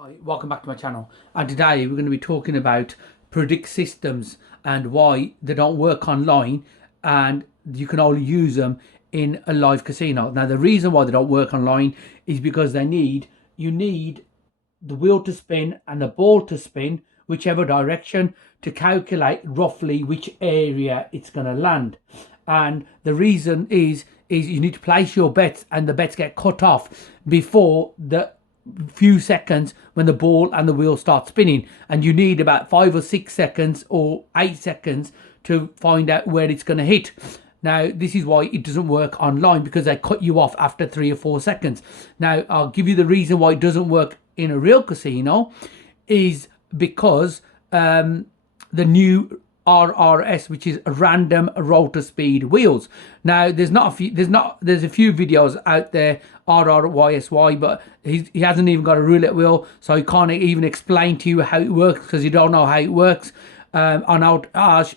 Hi, welcome back to my channel, and today we're going to be talking about predict systems and why they don't work online and you can only use them in a live casino. Now the reason why they don't work online is because you need the wheel to spin and the ball to spin whichever direction to calculate roughly which area it's going to land. And the reason is you need to place your bets, and the bets get cut off before the few seconds when the ball and the wheel start spinning, and you need about 5 or 6 seconds or 8 seconds to find out where it's going to hit. Now this is why it doesn't work online, because they cut you off after 3 or 4 seconds. Now I'll give you the reason why it doesn't work in a real casino is because the new RRS, which is Random Rotor Speed wheels. Now there's a few videos out there, RRYSY, but he hasn't even got a roulette wheel, so he can't even explain to you how it works because you don't know how it works. And I'll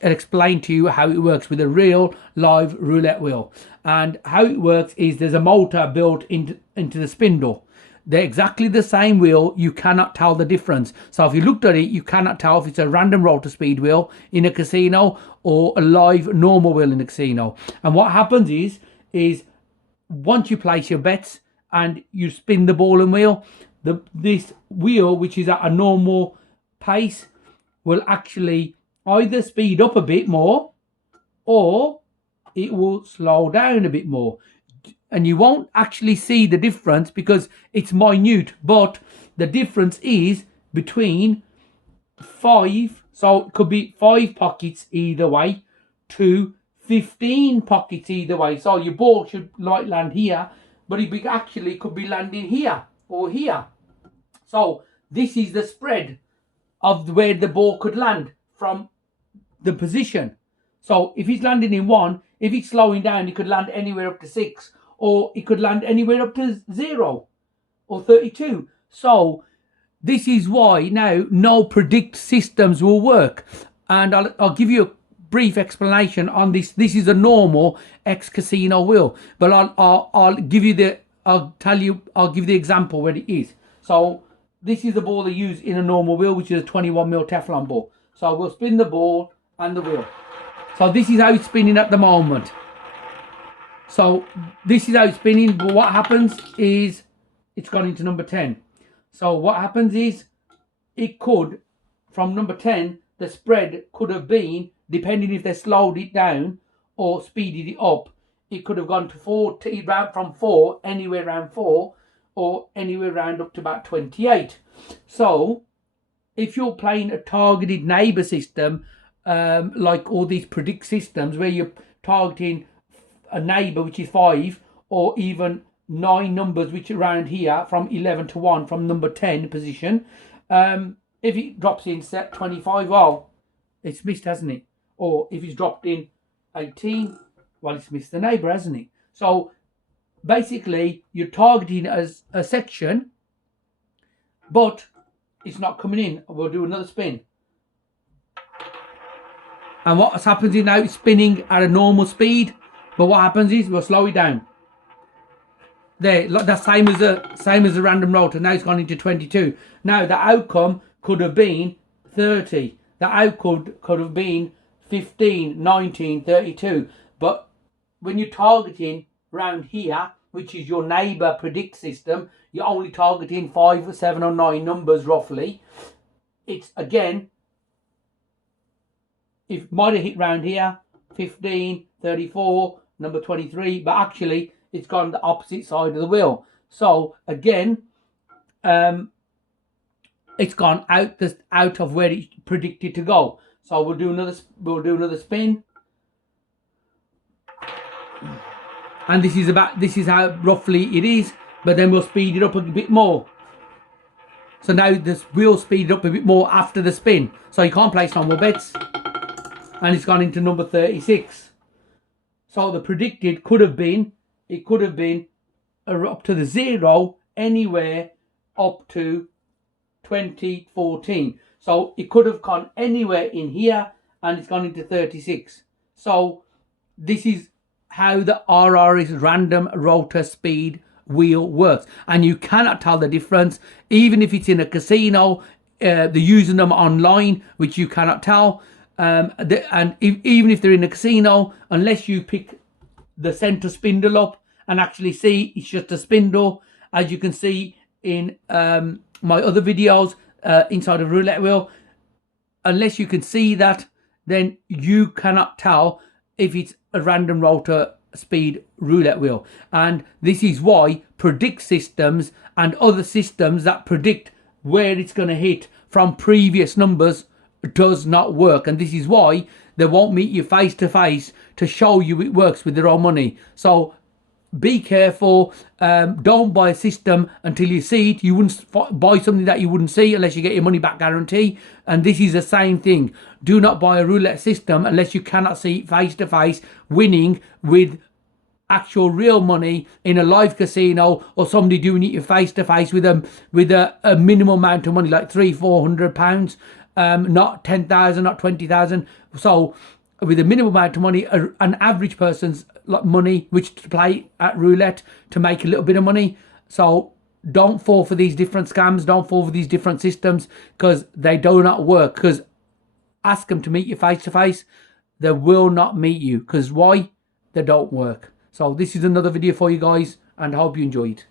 explain to you how it works with a real live roulette wheel. And how it works is there's a motor built into the spindle. They're exactly the same wheel. You cannot tell the difference. So if you looked at it, you cannot tell if it's a random rotor speed wheel in a casino or a live normal wheel in a casino. And what happens is once you place your bets and you spin the ball and wheel, this wheel, which is at a normal pace, will actually either speed up a bit more or it will slow down a bit more. And you won't actually see the difference because it's minute, but the difference is between 5, so it could be 5 pockets either way, to 15 pockets either way. So your ball should like land here, but it actually could be landing here or here. So this is the spread of where the ball could land from the position. So if it's landing in 1, if it's slowing down, it could land anywhere up to 6, or it could land anywhere up to 0 or 32. So this is why now no predict systems will work. And I'll give you a brief explanation on this. This is a normal X casino wheel, but I'll give you the example where it is. So this is the ball they use in a normal wheel, which is a 21mm Teflon ball. So we'll spin the ball and the wheel. So this is how it's spinning at the moment. So this is how it's spinning, but what happens is it's gone into number 10. So what happens is it could, from number 10, the spread could have been, depending if they slowed it down or speeded it up, it could have gone to 4, from 4, anywhere around 4, or anywhere around up to about 28. So if you're playing a targeted neighbor system, like all these predict systems where you're targeting a neighbor, which is 5, or even 9 numbers, which are around here from 11 to 1 from number 10 position, if it drops in set 25, well, it's missed, hasn't it? Or if it's dropped in 18, well, it's missed the neighbor, hasn't it? So basically you're targeting as a section, but it's not coming in. We'll do another spin. And what's happening is now it's spinning at a normal speed, but what happens is we'll slow it down. There, that's same as a random rotor. Now it's gone into 22. Now the outcome could have been 30. The outcome could have been 15, 19, 32. But when you're targeting round here, which is your neighbor predict system, you're only targeting 5 or 7 or 9 numbers roughly. It's again, it might have hit round here, 15, 34, number 23, but actually it's gone the opposite side of the wheel. So again, it's gone out of where it's predicted to go. So we'll do another spin. And this is how roughly it is, but then we'll speed it up a bit more. So now this wheel speeded up a bit more after the spin. So you can't place no more bets. And it's gone into number 36. So the predicted could have been up to the 0, anywhere up to 2014. So it could have gone anywhere in here, and it's gone into 36. So this is how the RR is Random Rotor Speed wheel works, and you cannot tell the difference even if it's in a casino. They're using them online, which you cannot tell, even if they're in a casino, unless you pick the center spindle up and actually see it's just a spindle, as you can see in my other videos inside of roulette wheel. Unless you can see that, then you cannot tell if it's a random rotor speed roulette wheel. And this is why predict systems and other systems that predict where it's going to hit from previous numbers does not work. And this is why they won't meet you face to face to show you it works with their own money. So be careful. Don't buy a system until you see it. You wouldn't buy something that you wouldn't see unless you get your money back guarantee. And this is the same thing. Do not buy a roulette system unless you cannot see it face to face winning with actual real money in a live casino, or somebody doing it face to face with a minimum amount of money, like £300-400, not 10,000, not 20,000. So with a minimum amount of money, an average person's money which to play at roulette to make a little bit of money. So don't fall for these different scams, don't fall for these different systems, because they do not work. Because ask them to meet you face to face, they will not meet you. Because why? They don't work. So this is another video for you guys, and I hope you enjoyed.